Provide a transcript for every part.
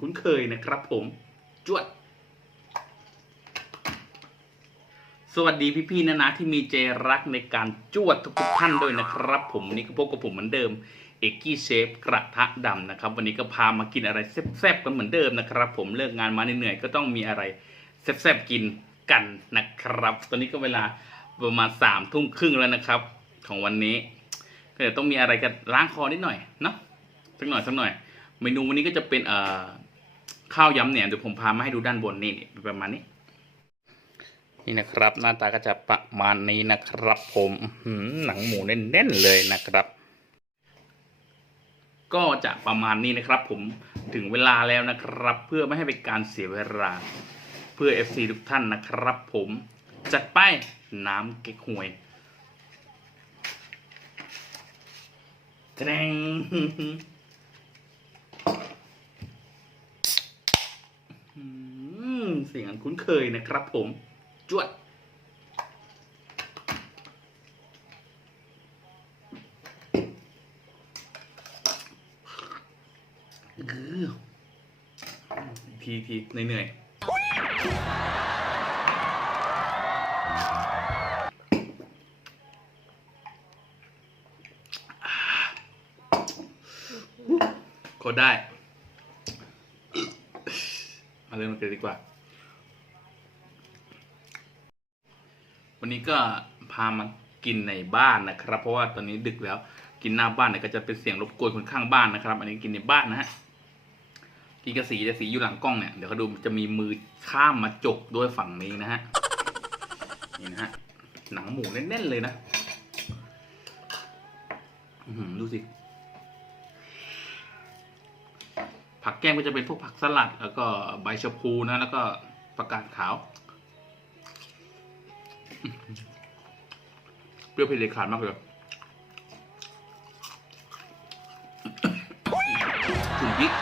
คุ้นเคยนะครับผม จวด สวัสดีพี่ๆนะนะที่มีใจรักในการจวดทุกๆท่านด้วยนะครับผมวันนี้ก็พบกับผมเหมือนเดิมเอกกี้เชฟกระทะดำนะครับ วันนี้ก็พามากินอะไรแซ่บๆกันเหมือนเดิมนะครับ ผมเลิกงานมาเหนื่อยๆก็ต้องมีอะไรแซ่บๆกินกันนะครับ ตอนนี้ก็เวลาประมาณสามทุ่มครึ่งแล้วนะครับ ของวันนี้ ก็เดี๋ยวต้องมีอะไรกันล้างคอนิดหน่อยเนาะสักหน่อยสักหน่อย เมนูวันนี้ก็จะเป็นเอ่อ ข้าวยำเนี่ยเดี๋ยวผมพามาให้ดูด้านบนนี่นี่ประมาณนี้ นี่นะครับ หน้าตาก็จะประมาณนี้นะครับ ผมอื้อหือหนังหมูแน่นๆเลยนะครับ ก็จะประมาณนี้นะครับ ผมถึงเวลาแล้วนะครับ เพื่อไม่ให้เป็นการเสียเวลา เพื่อ FC ทุกท่านนะครับ ผมจัดไปน้ำเก๊กฮวยแตรงอืม เสียงอันคุ้นเคยนะครับผม จวด ทีทีเหนื่อยๆก็ได้ มา เริ่มกันเลยดีกว่า วันนี้ก็พามากินในบ้านนะครับ เพราะว่าตอนนี้ดึกแล้วกินหน้าบ้านเนี่ยก็จะเป็นเสียงรบกวนคนข้างบ้านนะครับ อันนี้กินในบ้านนะฮะกินกระสีจะสีอยู่หลังกล้องเนี่ยเดี๋ยวเขาดูจะมีมือข้ามมาจกด้วยฝั่งนี้นะฮะนี่นะฮะหนังหมูแน่นๆเลยนะดูสิ ผักแก้มก็จะเป็นพวกผักสลัด แล้วก็ใบชะพูนะ แล้วก็ประกาศขาว เปรี้ยวเผ็ดเด็ดขาดมากเลยถึงพริก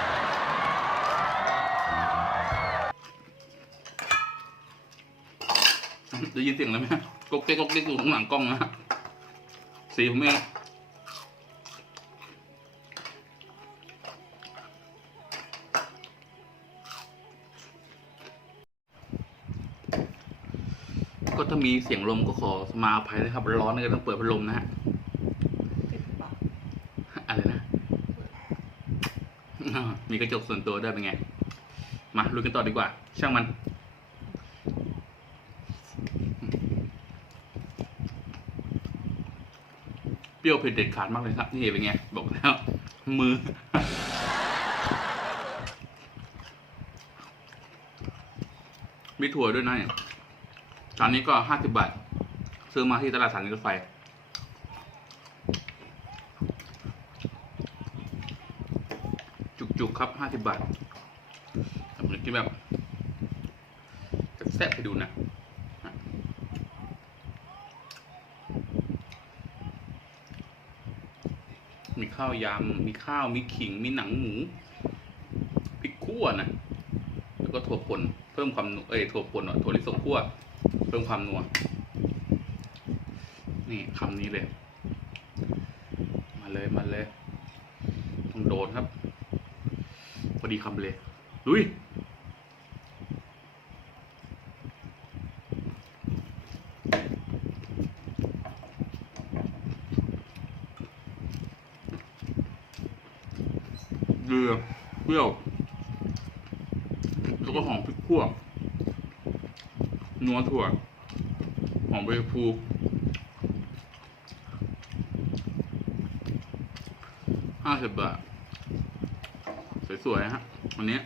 ได้ยินเสียงแล้วไหมกกเก๊กกเก๊กอยู่ข้างหลังกล้องนะสีผมเองามีเสียงลมก็ขอมาอภัยนะครับ ร้อนก็ต้องเปิดพัดลมนะฮะอะไรนะ มีกระจกส่วนตัวด้วยเป็นไง มาลุยกันต่อดีกว่า ช่างมัน เปรี้ยวเผ็ดเด็ดขาดมากเลยครับ นี่เป็นไง บอกแล้ว มือมีถั่วด้วยนะเนี่ย จานนี้ก็ห้าสิบบาท ซื้อมาที่ตลาดสถานีรถไฟจุกๆครับห้าสิบบาทผมจะกินแบบแซ่บๆให้ดูนะมีข้าวยำ มีข้าว มีขิง มีหนังหมู พริกขั่วนะ แล้วก็ถั่วป่น เพิ่มความ เอ้ย ถั่วป่นอะ ถั่วลิสงขั่ว เพิ่มความนัว นี่คำนี้เลย มาเลยมาเลย ต้องโดนครับ พอดีคำเลยลุยเรือเปรี้ยวแล้วก็หอมพริกขั่ว นัวถั่ว หอมใบพูห้าสิบบาท สวยๆฮะวันนี้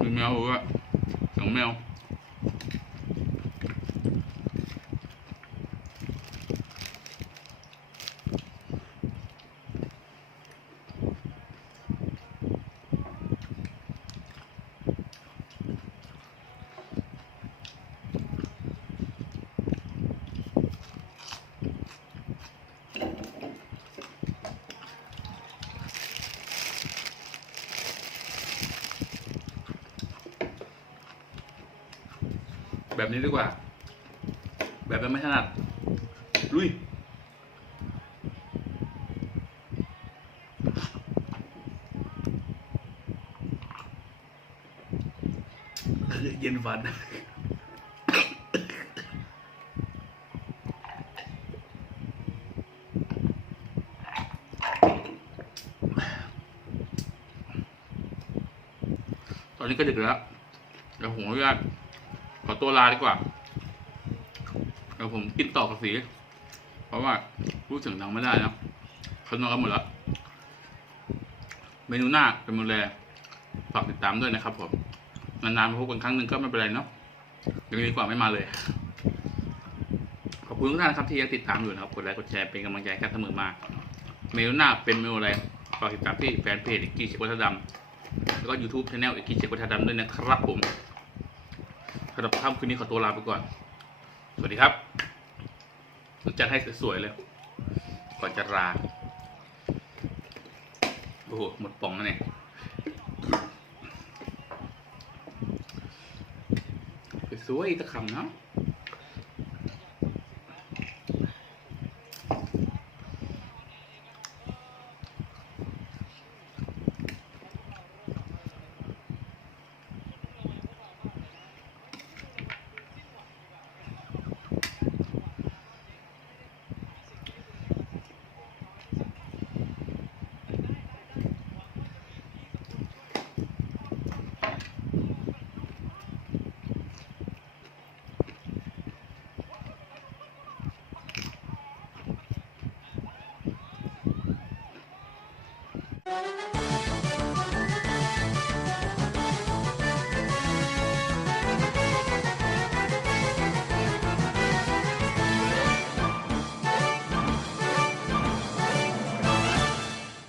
มีแมวด้วยสองแมว แบบนี้ดีกว่า แบบไม่ถนัดลุยเย็นฟันตอนนี้ก็ดึกแล้วเดี๋ยวผมอนุญาต ขอตัวลาดีกว่าเดี๋ยวผมกินต่อกับสี เพราะว่าพูดเสียงดังไม่ได้นะเขานอนกันหมดแล้ว เมนูหน้าเป็นเมนูแรฝากติดตามด้วยนะครับผม นานๆมาพบกันครั้งหนึ่งก็ไม่เป็นไรเนาะยังดีกว่าไม่มาเลย ขอบคุณทุกท่านนะครับที่ยังติดตามอยู่นะครับ กดไลค์ กดแชร์เป็นกำลังใจกันเสมอมา เมนูหน้าเป็นเมนูอะไรฝากติดตามที่แฟนเพจอีกกี้เชฟวัฒดำแล้วก็ YouTube Channel อีกกี้เชฟวัฒดำด้วยนะครับผม สำหรับค่ำคืนนี้ขอตัวลาไปก่อน สวัสดีครับจัดให้สวยๆเลย ก่อนจะลาโอ้โห หมดป่องแล้วเนี่ยสวยๆตะคำเนาะ